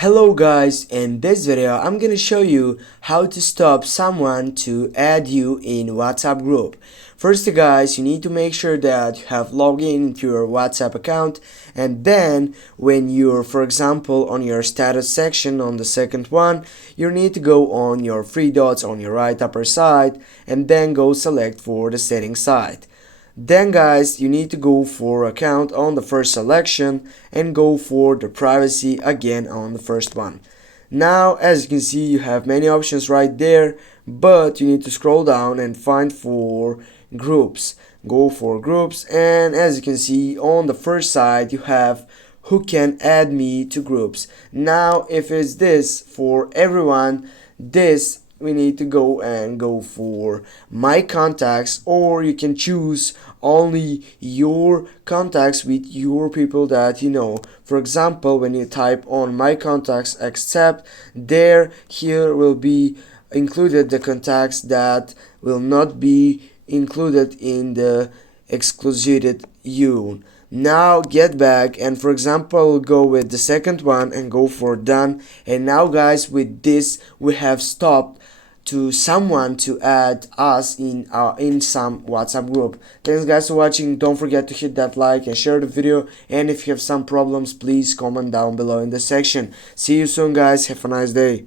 Hello guys, in this video I'm gonna show you how to stop someone to add you in WhatsApp group. First guys, you need to make sure that you have logged into your WhatsApp account, and then when you're, for example, on your status section on the second one, you need to go on your three dots on your right upper side and then go select for the settings side. Then guys, you need to go for account on the first selection and go for the privacy again on the first one. Now as you can see, you have many options right there, but you need to scroll down and find for groups. Go for groups, and as you can see on the first side you have who can add me to groups. Now if it's this for everyone, this we need to go for my contacts, or you can choose only your contacts with your people that you know. For example, when you type on my contacts accept, here will be included the contacts that will not be included in the excluded you. Now get back, and for example go with the second one and go for done. And now guys, with this we have stopped to someone to add us in some WhatsApp group. Thanks guys for watching. Don't forget to hit that like and share the video, and if you have some problems, please comment down below in the section. See you soon guys, have a nice day.